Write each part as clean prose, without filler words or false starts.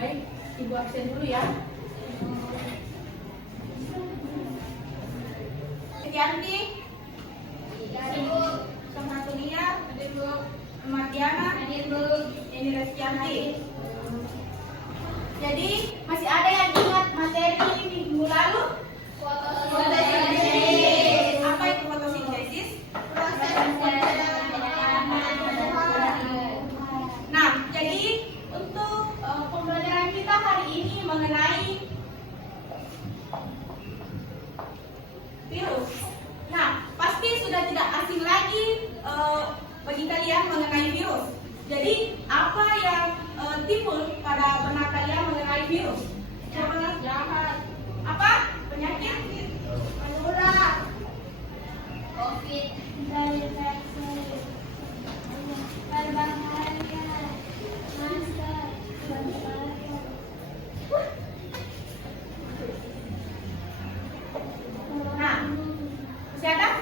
Baik, Ibu absen dulu ya. Yanti, Ibu, Samatulia, Ibu, Mardiana, Ibu, ini Reskianti. Jadi masih ada yang ingat materi minggu lalu? Fotosintesis. Apa itu fotosintesis? Proses Nah, jadi untuk pembelajaran kita hari ini mengenai virus. Nah, pasti sudah tidak asing lagi bagi kalian mengenai virus. Jadi, apa yang timbul pada benak kalian mengenai virus? Jahat. Apa? Penyakit? Menular. COVID. Infeksi. Berbahaya. Masker. Nah, masih ada?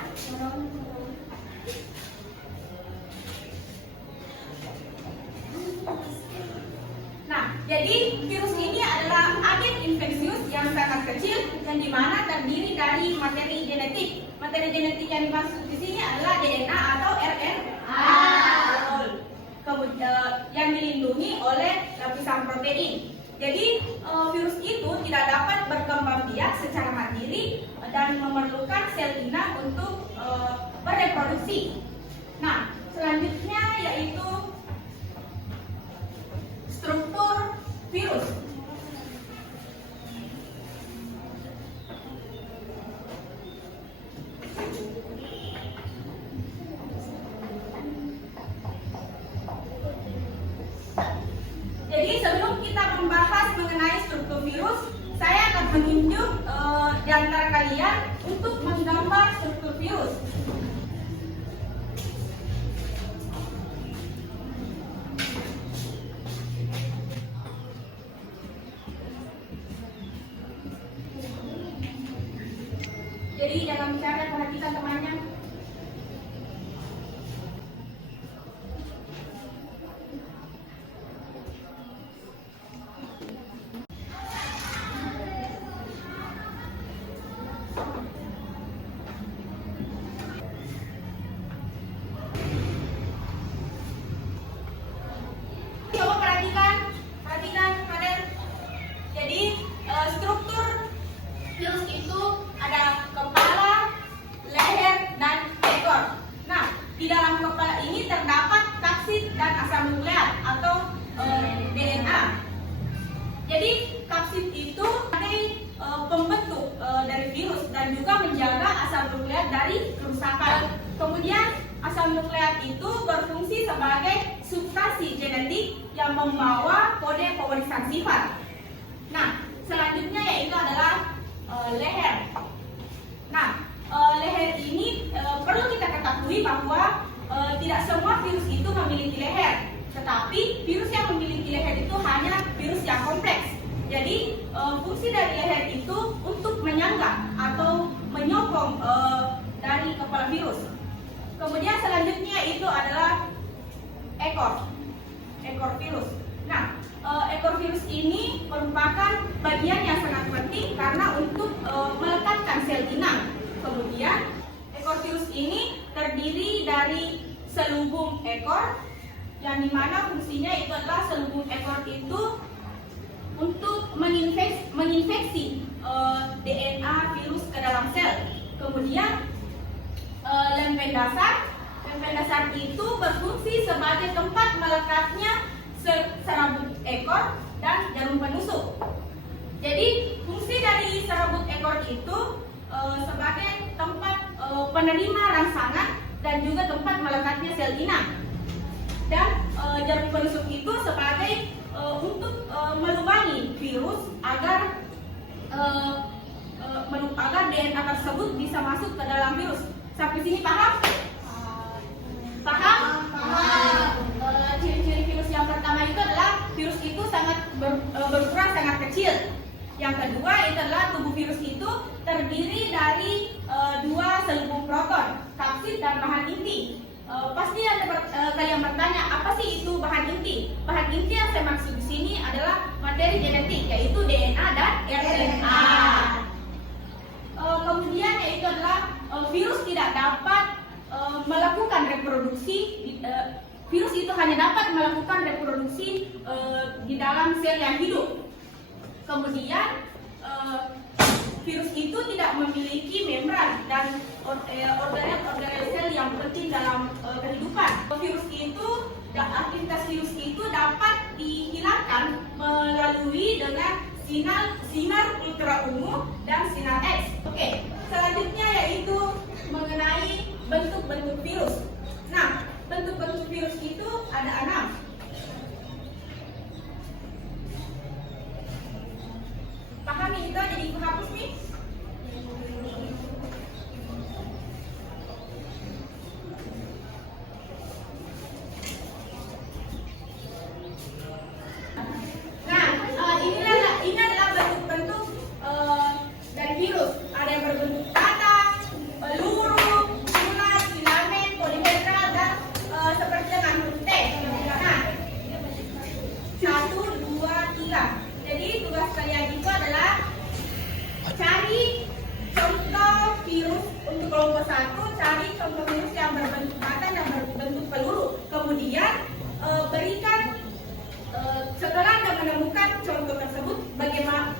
Nah, jadi virus ini adalah agen infeksius yang sangat kecil yang dimana terdiri dari materi genetik. Materi genetik yang dimaksud di sini adalah DNA atau RNA. Kemudian yang dilindungi oleh lapisan protein. Jadi virus itu tidak dapat berkembang biak secara mandiri dan memerlukan sel inang untuk bereproduksi. Nah, selanjutnya yaitu struktur virus. Jadi sebelum kita membahas mengenai struktur virus, saya akan menunjuk di antara kalian untuk menggambar struktur virus. Jadi jangan bicara, perhatikan temannya. Coba perhatikan kalian. Jadi struktur virus itu ada kepala, leher, dan ekor. Nah, di dalam kepala ini terdapat kapsid dan asam nukleat atau DNA. Jadi kapsid itu sebagai pembentuk dari virus dan juga menjaga asam nukleat dari kerusakan. Kemudian asam nukleat itu berfungsi sebagai substansi genetik yang membawa kode pewarisan sifat. Nah, selanjutnya yaitu adalah leher. Nah, leher ini perlu kita ketahui bahwa tidak semua virus itu memiliki leher, tetapi virus yang memiliki leher itu hanya virus yang kompleks. Jadi fungsi dari leher itu untuk menyangga atau menyokong dari kepala virus. Kemudian selanjutnya itu adalah ekor virus. Nah, ekor virus ini merupakan bagian yang sangat penting karena untuk melekatkan sel inang. Kemudian ekor virus ini terdiri dari selubung ekor, yang dimana fungsinya itu adalah selubung ekor itu untuk menginfeksi DNA virus ke dalam sel. Kemudian lempen dasar itu berfungsi sebagai tempat melekatnya serabut ekor dan jarum penusuk. Jadi fungsi dari serabut ekor itu sebagai tempat penerima rangsangan dan juga tempat melekatnya sel inang. Dan jarum penusuk itu sebagai untuk melubangi virus agar DNA tersebut bisa masuk ke dalam virus. Sampai sini paham? Paham? Ciri-ciri virus yang pertama itu adalah virus itu sangat berukuran sangat kecil. Yang kedua itu adalah tubuh virus itu terdiri dari dua selubung proton, kapsid dan bahan inti. Pasti ada kalian bertanya, apa sih itu bahan inti? Bahan inti yang saya maksud di sini adalah materi genetik, yaitu DNA dan RNA. Kemudian yaitu adalah virus tidak dapat melakukan reproduksi. Virus itu hanya dapat melakukan reproduksi di dalam sel yang hidup. Kemudian virus itu tidak memiliki membran dan organel sel yang penting dalam kehidupan. Aktivitas virus itu dapat dihilangkan melalui dengan sinar ultraviolet dan sinar X. Oke, selanjutnya yaitu mengenai bentuk-bentuk virus. Nah, bentuk-bentuk virus itu ada 6. Pahami itu jadi hapus nih. Ini adalah bentuk-bentuk dari virus. Ada yang berbentuk patah, peluru, bulat, filamen, polimetral, dan seperti dengan huruf T. Nah, 1, 2, 3. Jadi tugas kalian itu adalah cari contoh virus untuk kelompok 1. Cari contoh virus yang berbentuk patah dan berbentuk peluru. Kemudian berikan setelah Anda menemukan contoh tersebut, bagaimana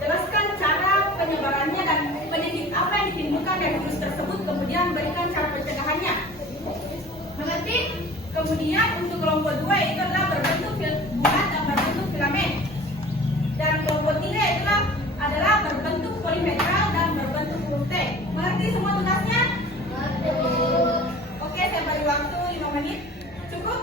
jelaskan cara penyebarannya dan penyakit apa yang ditimbulkan dari virus tersebut, kemudian berikan cara pencegahannya. Mengerti? Kemudian untuk kelompok 2 itu adalah berbentuk bulat dan berbentuk filamen. Dan kelompok 3 adalah berbentuk polimetral dan berbentuk huruf T. Mengerti semua tugasnya? Oke, saya beri waktu 5 menit. Cukup?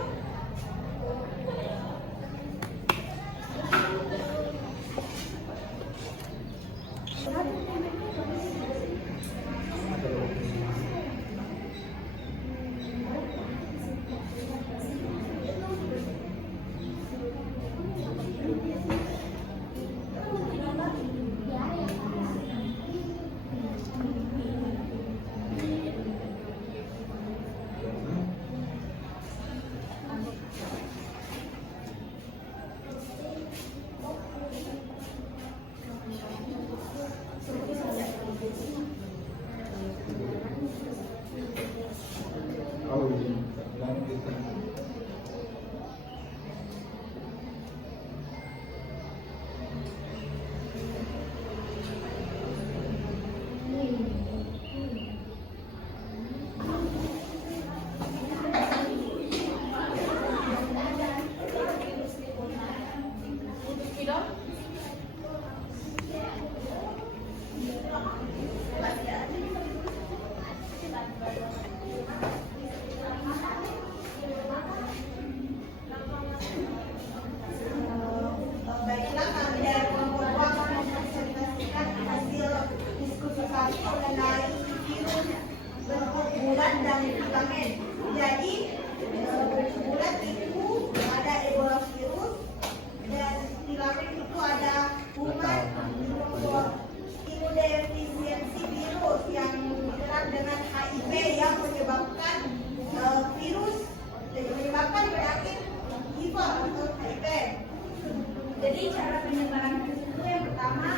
Jadi cara penyebaran virus itu yang pertama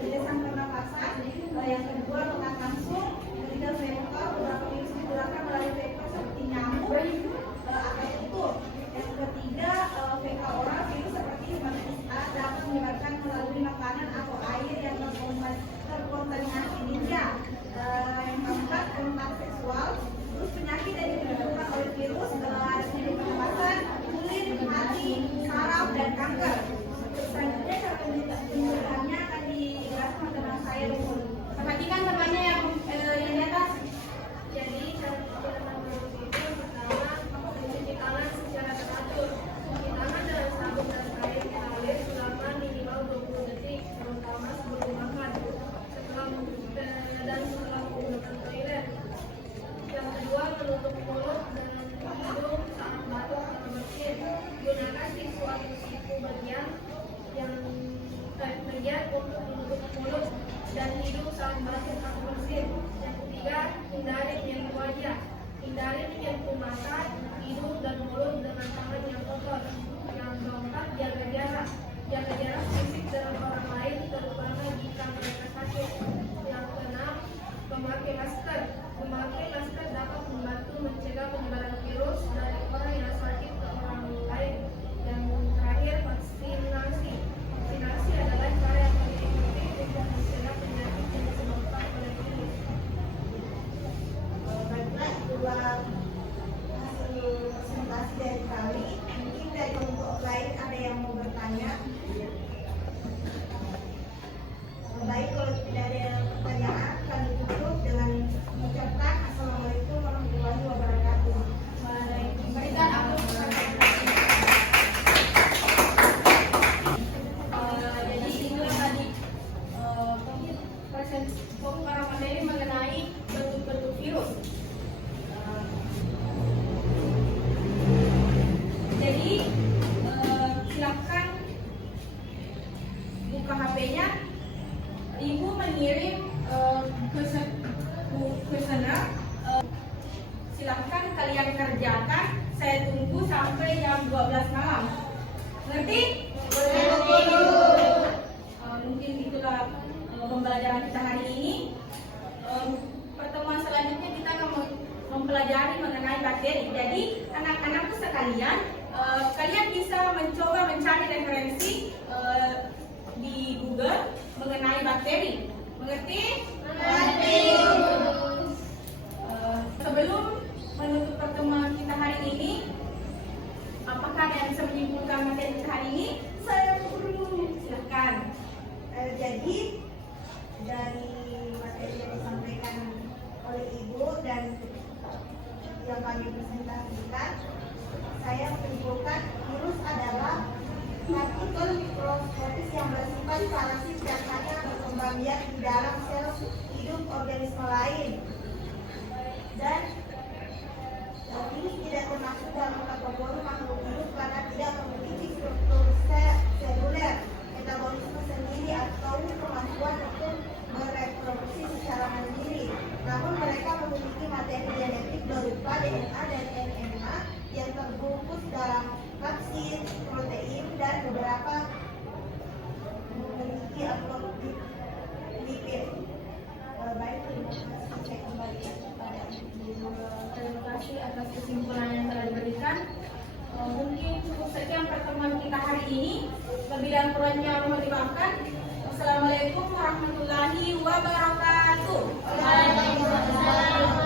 berdasarkan pernapasan, yang kedua kontak langsung, ketiga vektor, beberapa virus ditularkan melalui vektor seperti nyamuk atau tutul. Yang ketiga vektor oral, virus seperti hepatitis A dapat menyebarkan melalui makanan atau air yang terkontaminasi limbah. Yang keempat kontak seksual, terus penyakit yang ditimbulkan oleh virus seperti pernapasan, kulit, hati, saraf, dan kanker. Selanjutnya cara pencegahannya akan dijelaskan oleh teman saya. Perhatikan temannya yang di atas. Jadi cara pencegahan virus itu pertama mencuci tangan secara teratur. Cuci tangan dengan sabun dan air mengalir selama minimal 20 detik, terutama sebelum makan, dan setelah menggunakan toilet. Yang kedua, menutup mulut dan hidung saat batuk atau bersin. Gunakan tisu atau siku bagian untuk menutup mulut dan hidung saat batuk atau bersin. Yang ketiga, hindari menyentuh wajah. Hindari menyentuh mata, hidung, dan mulut dengan tangan yang kotor. Yang keempat, jaga jarak. Jaga jarak fisik dengan orang lain, terutama jika mereka sakit. Yang keenam, memakai masker. Memakai masker dapat membantu mencegah penyebaran virus dari orang yang sakit ke orang lain. Yang terakhir, vaksinasi. Vaksinasi adalah cara yang paling efektif untuk mencegah penyakit yang disebabkan oleh virus. Baiklah, dua hasil presentasi dari kami. Mungkin dari kelompok lain ada yang mau bertanya. Baik, kalau tidak ada pertanyaan, kami tutup dengan mengucapkan Assalamualaikum warahmatullahi wabarakatuh. Berikan aplaus kepada jadi inilah tadi pembukaan materi mengenai bentuk-bentuk virus. Jadi silakan buka HP-nya. Ibu mengirim ke sana. Silahkan kalian kerjakan. Saya tunggu sampai jam 12 malam. Ngerti? Mungkin itulah pembelajaran kita hari ini. Pertemuan selanjutnya kita akan mempelajari mengenai bakteri. Jadi anak-anakku sekalian, kalian bisa mencoba mencari referensi di Google mengenai bakteri. Mengerti? Mengerti. Sebelum menutup pertemuan kita hari ini, apakah ada yang bisa menyimpulkan materi kita hari ini? Saya guru. Silakan. Jadi dari materi yang disampaikan oleh Ibu dan yang kami presentasikan, saya menyimpulkan virus adalah partikel mikroskopis yang bersifat parasit dan hanya berkembang biak di dalam sel hidup organisme lain. Dan ini tidak termasuk dalam kategori makhluk hidup karena tidak memiliki struktur seluler, metabolisme sendiri atau kemampuan untuk bereproduksi secara mandiri. Namun mereka memiliki materi genetik berupa DNA dan RNA yang terbungkus dalam kapsid, protein, dan beberapa memiliki lipid. Baik, terima kasih. Saya kembalikan kepada Ibu. Terima kasih atas kesimpulan yang telah diberikan. Mungkin cukup sekian pertemuan kita hari ini. Lebih dan kurangnya mohon dimaafkan. Wassalamualaikum warahmatullahi wabarakatuh. Waalaikumsalam.